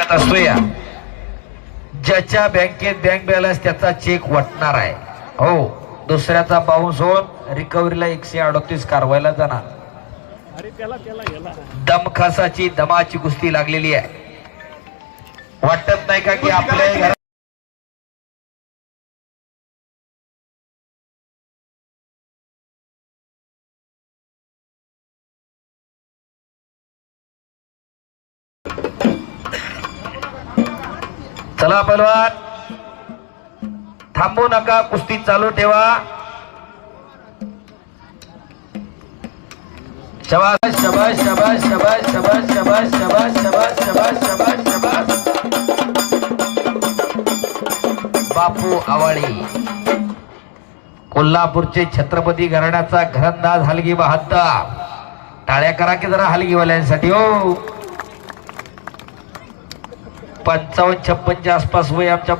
लागत असतो या ज्याच्या बँकेत बँक बॅलन्स त्याचा चेक वाटणार आहे हो दुसऱ्याचा बाउन्स होऊन रिकव्हरीला 138 कारवाईला जाणार दमखासाची दमाची कुस्ती लागलेली आहे वाटत नाही का की आपल्या घरात चला पहलवान थांबू नका कुस्ती चालू ठेवा शाबाश शाबाश शाबाश शाबाश शाबाश शाबाश शाबाश शाबाश शाबाश शाबाश शाबाश बापू आवाळी कोल्हापूरचे छत्रपती घराण्याचा घरंदाज हलगी बहाद्दा टाळ्या करा की जरा हलगीवाल्यांसाठी हो 55-56 च्या आसपास वय आमच्या